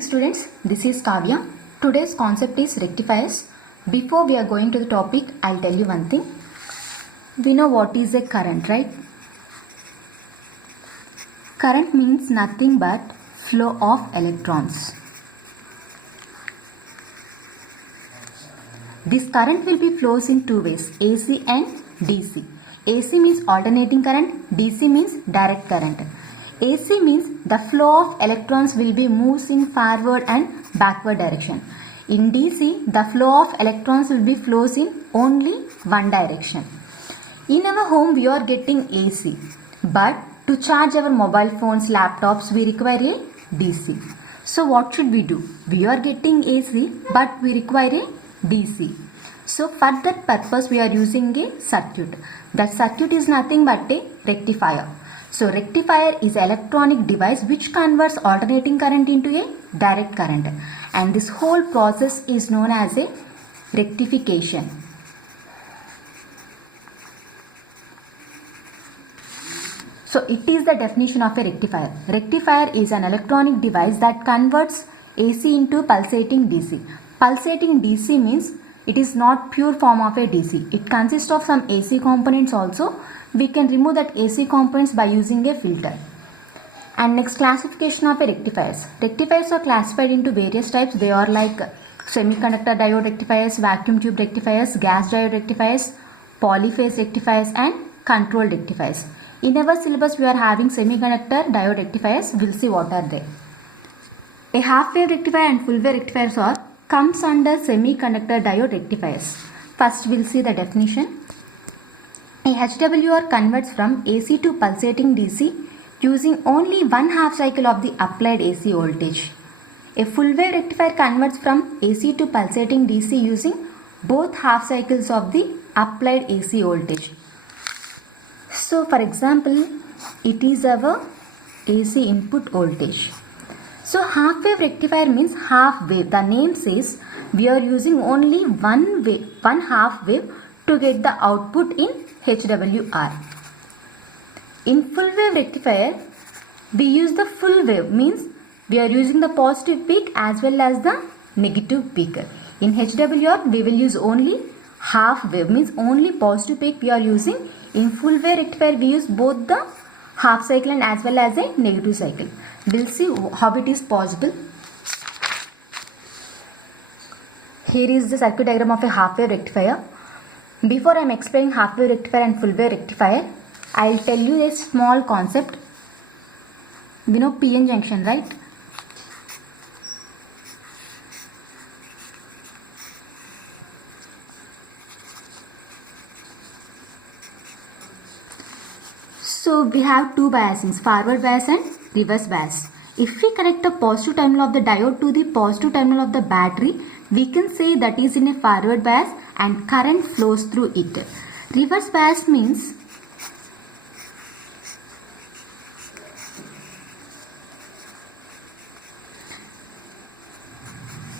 Students, this is Kavya. Today's concept is rectifiers. Before we are going to the topic, I'll tell you one thing. We know what is a current, right? Current means nothing but flow of electrons. This current will be flows in two ways, AC and DC. AC means alternating current, DC means direct current. AC means the flow of electrons will be moves in forward and backward direction. In DC, the flow of electrons will be flows in only one direction. In our home, we are getting AC, but to charge our mobile phones, laptops, we require a DC. So what should we do? We are getting AC, but we require a DC. So for that purpose, we are using a circuit. That circuit is nothing but a rectifier. So rectifier is an electronic device which converts alternating current into a direct current, and this whole process is known as a rectification. So it is the definition of a rectifier. Rectifier is an electronic device that converts AC into pulsating DC. Pulsating DC means it is not pure form of a DC. It consists of some AC components also. We can remove that AC components by using a filter. And next, classification of a rectifiers. Rectifiers are classified into various types. They are like semiconductor diode rectifiers, vacuum tube rectifiers, gas diode rectifiers, polyphase rectifiers, and control rectifiers. In our syllabus, we are having semiconductor diode rectifiers. We'll see what are they. A half wave rectifier and full wave rectifiers comes under semiconductor diode rectifiers. First, we'll see the definition. A HWR converts from AC to pulsating DC using only one half cycle of the applied AC voltage. A full wave rectifier converts from AC to pulsating DC using both half cycles of the applied AC voltage. So for example, it is our AC input voltage. So half wave rectifier means half wave. The name says we are using only one half wave to get the output in HWR. In full wave rectifier, we use the full wave, means we are using the positive peak as well as the negative peak. In HWR, we will use only half wave, means only positive peak we are using. In full wave rectifier, we use both the half cycle and as well as a negative cycle. We'll see how it is possible. Here is the circuit diagram of a half wave rectifier. Before I am explaining half wave rectifier and full wave rectifier, I will tell you a small concept. We know PN junction, right? So we have two biasings, forward bias and reverse bias. If we connect the positive terminal of the diode to the positive terminal of the battery, we can say that is in a forward bias and current flows through it. Reverse bias means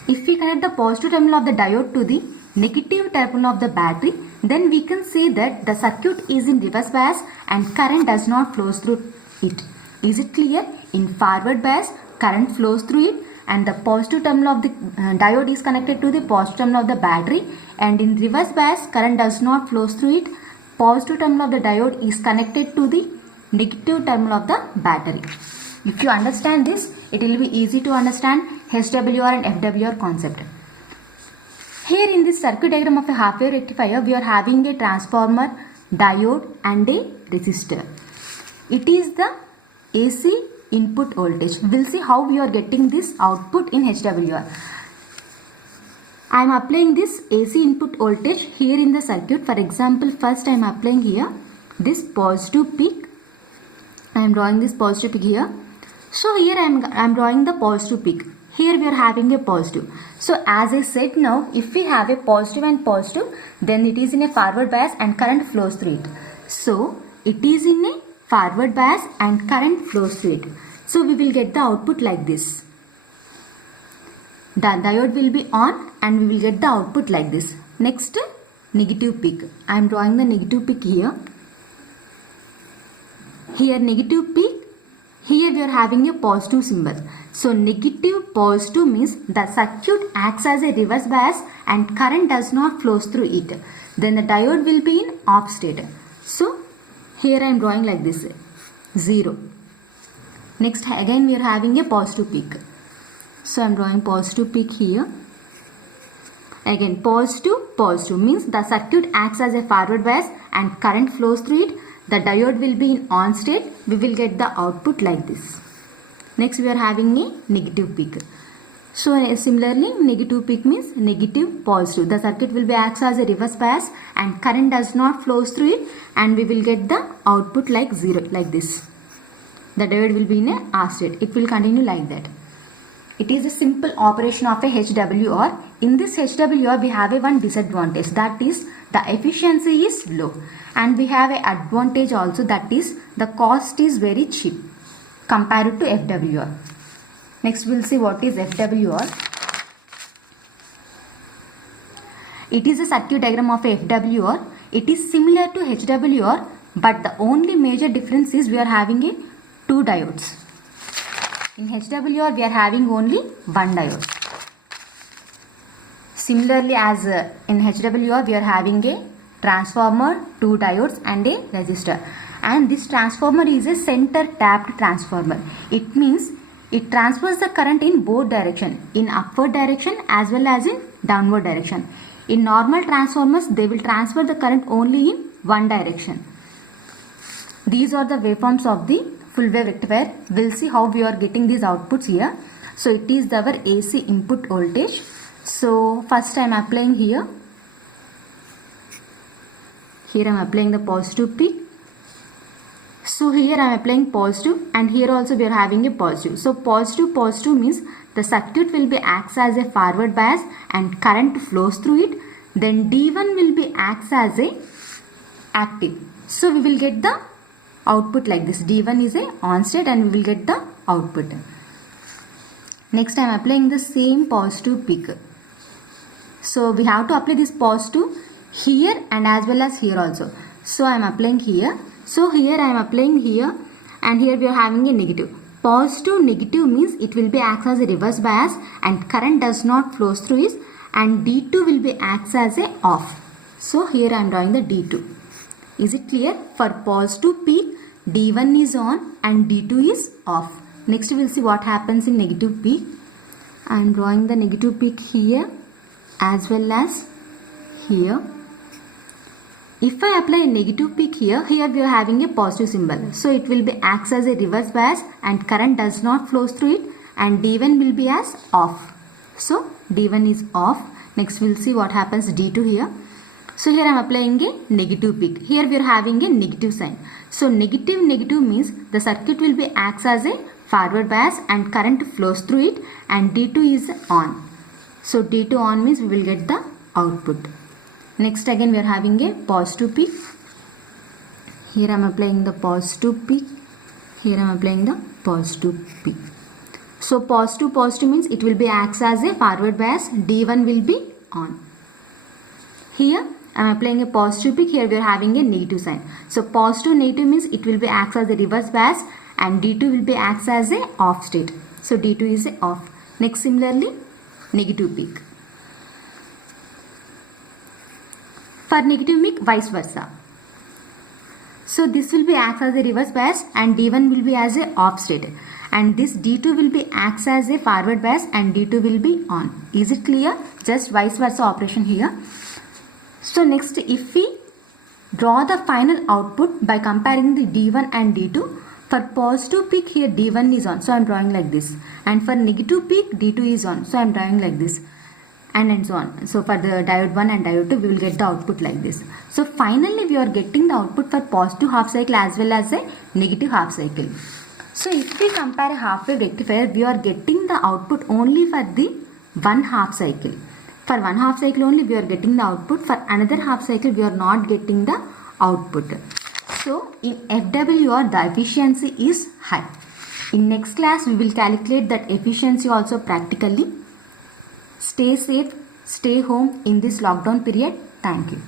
if we connect the positive terminal of the diode to the negative terminal of the battery, then we can say that the circuit is in reverse bias and current does not flows through it. Is it clear? In forward bias, current flows through it and the positive terminal of the diode is connected to the positive terminal of the battery, and in reverse bias, current does not flows through it. Positive terminal of the diode is connected to the negative terminal of the battery. If you understand this, it will be easy to understand HWR and FWR concept. Here in this circuit diagram of a half wave rectifier, we are having a transformer, diode and a resistor. It is the AC input voltage. We'll see how we are getting this output in HWR. I am applying this AC input voltage here in the circuit. For example, first I am applying here this positive peak. I am drawing this positive peak here. So here I am drawing the positive peak. Here we are having a positive. So as I said now, if we have a positive and positive, then it is in a forward bias and current flows through it. So it is in a forward bias and current flows through it. So we will get the output like this. The diode will be on and we will get the output like this. Next, negative peak. I am drawing the negative peak here. Here negative peak. Here we are having a positive symbol. So negative positive means the circuit acts as a reverse bias and current does not flows through it. Then the diode will be in off state. So here I am drawing like this, 0. Next again we are having a positive peak. So I am drawing positive peak here. Again positive means the circuit acts as a forward bias and current flows through it. The diode will be in on state. We will get the output like this. Next we are having a negative peak. So similarly negative peak means negative positive. The circuit will be acts as a reverse bias and current does not flows through it, and we will get the output like 0, like this. The diode will be in a R state. It will continue like that. It is a simple operation of a HWR. In this HWR we have a one disadvantage, that is the efficiency is low, and we have a advantage also, that is the cost is very cheap compared to FWR. Next we will see what is FWR. It is a circuit diagram of a FWR. It is similar to HWR, but the only major difference is we are having a 2 diodes. In HWR we are having only 1 diode. Similarly as in HWR we are having a transformer, 2 diodes and a resistor. And this transformer is a center tapped transformer. It means it transfers the current in both direction, in upward direction as well as in downward direction. In normal transformers they will transfer the current only in one direction. These are the waveforms of the full wave rectifier. We'll see how we are getting these outputs here. So it is our AC input voltage. So first I am applying here. Here I am applying the positive peak. So here I am applying positive, and here also we are having a positive. So positive means the circuit will be acts as a forward bias and current flows through it. Then D1 will be acts as a active. So we will get the output like this. D1 is a on state and we will get the output. Next I am applying the same positive peak. So we have to apply this positive here and as well as here also. So I am applying here. So here I am applying here, and here we are having a negative. Positive negative means it will be acts as a reverse bias and current does not flows through it, and D2 will be acts as a off. So here I am drawing the D2. Is it clear? For positive peak D1 is on and D2 is off. Next we will see what happens in negative peak. I am drawing the negative peak here as well as here. If I apply a negative peak here, we are having a positive symbol. So it will be acts as a reverse bias and current does not flows through it, and D1 will be as off. So D1 is off. Next we will see what happens D2 here. So here I am applying a negative peak. Here we are having a negative sign. So negative means the circuit will be acts as a forward bias and current flows through it, and D2 is on. So D2 on means we will get the output. Next again we are having a positive peak. Here I am applying the positive peak. Here I am applying the positive peak. So positive means it will be acts as a forward bias. D1 will be on. Here I am applying a positive peak. Here we are having a negative sign. So positive negative means it will be acts as a reverse bias, and D2 will be acts as a off state. So D2 is a off. Next similarly negative peak. For negative peak vice versa. So this will be acts as a reverse bias and D1 will be as a off state, and this D2 will be acts as a forward bias and D2 will be on. Is it clear? Just vice versa operation here. So next if we draw the final output by comparing the D1 and D2, for positive peak here D1 is on, so I am drawing like this, and for negative peak D2 is on, so I am drawing like this, and so on. So for the diode 1 and diode 2 we will get the output like this. So finally we are getting the output for positive half cycle as well as a negative half cycle. So if we compare a half wave rectifier, we are getting the output only for the one half cycle. For one half cycle only we are getting the output. For another half cycle we are not getting the output. So in FWR the efficiency is high. In next class we will calculate that efficiency also practically. Stay safe, stay home in this lockdown period. Thank you.